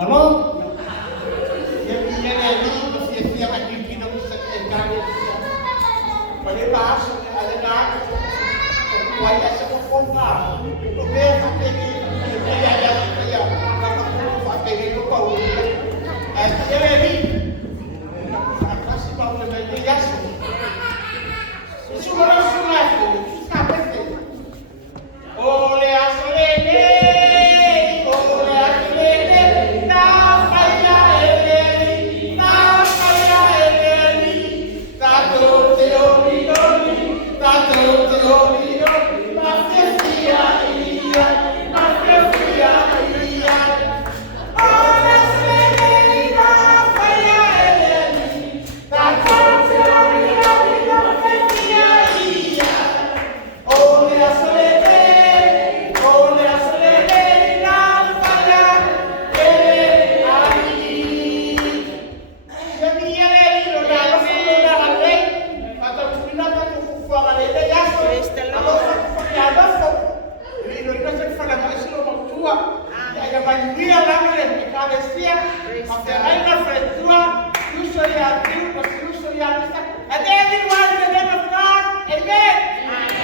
Alô? E ele se ia aqui que não se secretário. Falei baixo, ali na água. O aí essa foi comprar. O mesmo peguei no pau. Aí ele assim para o meu e assim. Isso não é filho, isso é perfeito. Ole a solene. And everyone in the name of God, amen.